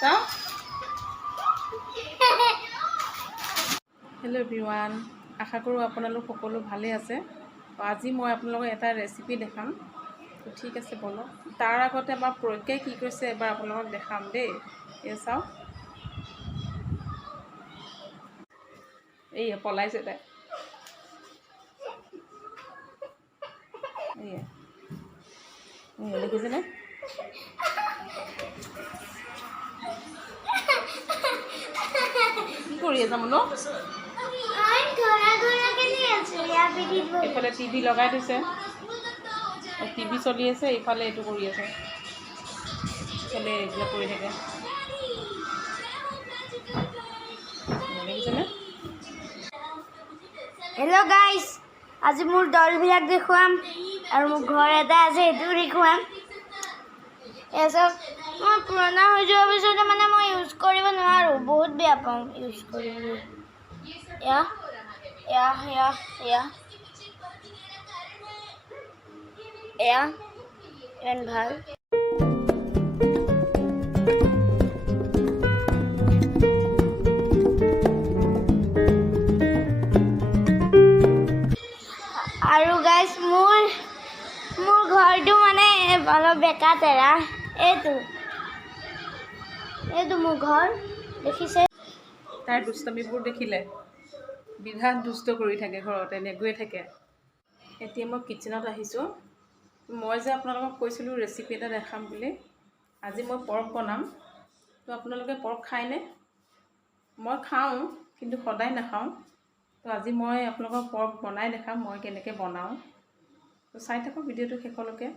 চাওঁ। Hello' everyone, আশা কৰোঁ আপোনালোক সকলো ভালেই আছে। আজি মই আপোনালোকক এটা ৰেচিপি দেখাম। ঠিক আছে বলক। তাৰ আগতে আমাৰ প্ৰজ্ঞাই কি কৰিছে এবাৰ আপোনালোকক দেখাম দেই। এই চাওক, এই পলাইছে তাই। দেখিছেনে? কি কৰি আছা মনো? এইফালে টিভি লগাই থৈছে, টিভি চলি আছে, এইফালে এইটো কৰি আছে, এইফালে এইবিলাক কৰি থাকে। দেখিছেনে? হেল্ল' গাইজ, আজি মোৰ দলবিলাক দেখুৱাম আৰু মোৰ ঘৰ এটা আছে সেইটোও দেখুৱাম। এচব মই পুৰণা হৈ যোৱাৰ পিছতে মানে মই ইউজ কৰিব নোৱাৰোঁ, বহুত বেয়া পাওঁ ইউজ কৰিবলৈ। এয়া এয়া এয়া এয়া এয়া ইমান ভাল। আৰু গাইজ মোৰ ঘৰটো মানে অলপ বেকা তেৰা। এইটো মোৰ ঘৰ, দেখিছে? তাইৰ দুষ্টামিবোৰ দেখিলে? বিৰাট দুষ্ট কৰি থাকে ঘৰত, এনেকৈয়ে থাকে। এতিয়া মই কিটচেনত আহিছোঁ। মই যে আপোনালোকক কৈছিলোঁ ৰেচিপি এটা দেখাম বুলি। আজি মই পৰ্ক বনাম। তো আপোনালোকে পৰ্ক খায়নে? মই খাওঁ, কিন্তু সদায় নাখাওঁ। তো আজি মই আপোনালোকক পৰ্ক বনাই দেখাম, মই কেনেকৈ বনাওঁ। তো চাই থাকক ভিডিঅ'টো শেষলৈকে।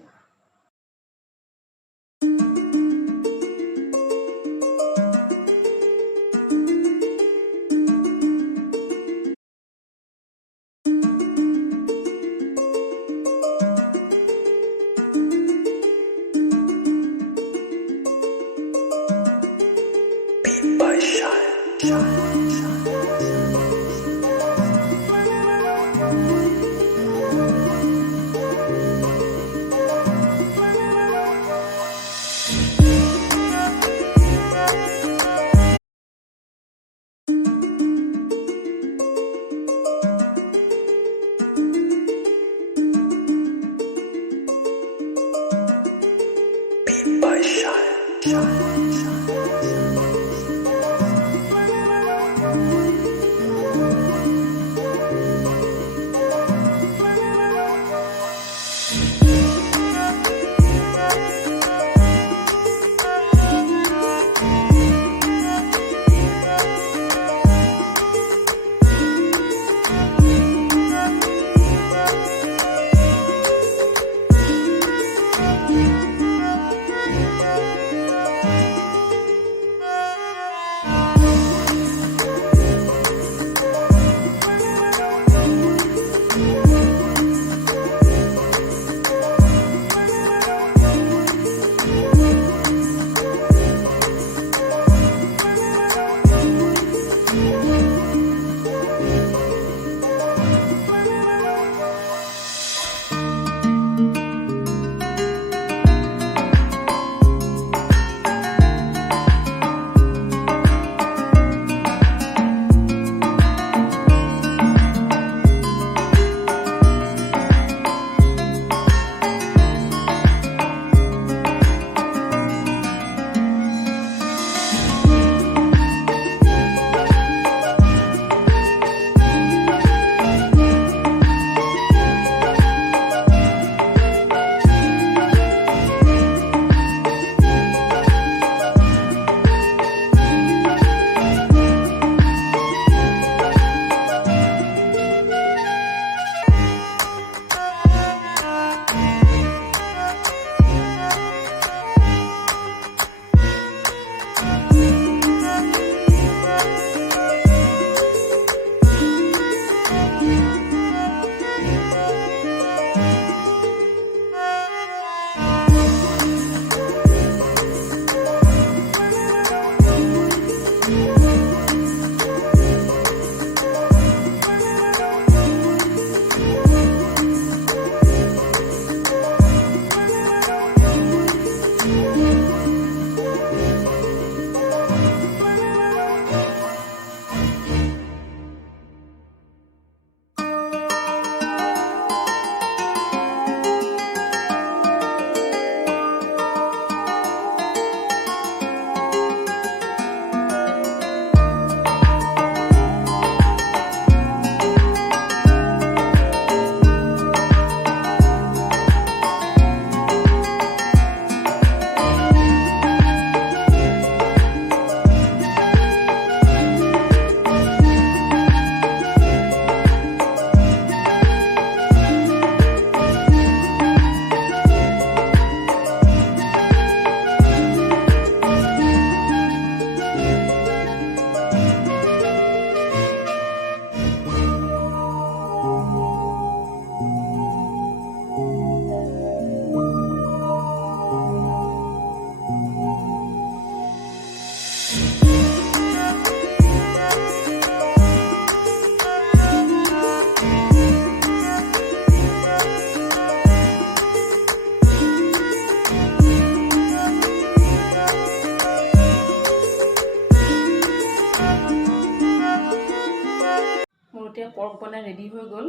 পৰ্ক বনাই ৰেডি হৈ গ'ল।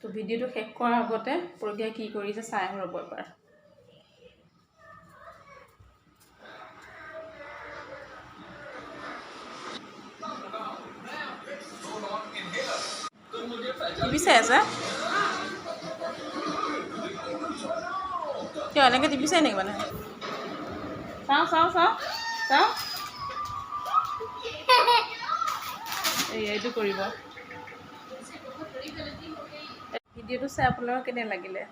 তো ভিডিঅ'টো শেষ কৰাৰ আগতে প্ৰজ্ঞাই কি কৰিছে চাই আহোঁ ৰ'ব এবাৰ। টিভি চাই আছা? কিয় এনেকৈ টিভি চাই নেকি মানে? চাওঁ চাওঁ চাওঁ চাওঁ এইটো কৰিব। ভিডিঅ'টো চাই আপোনালোকৰ কেনে লাগিলে?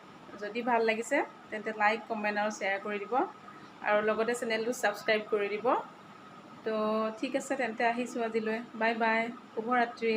যদি ভাল লাগিছে তেন্তে লাইক, কমেণ্ট আৰু শ্বেয়াৰ কৰি দিব আৰু লগতে চেনেলটো ছাবস্ক্ৰাইব কৰি দিব। তো ঠিক আছে তেন্তে আহিছোঁ আজিলৈ। বাই বাই, শুভৰাত্ৰি।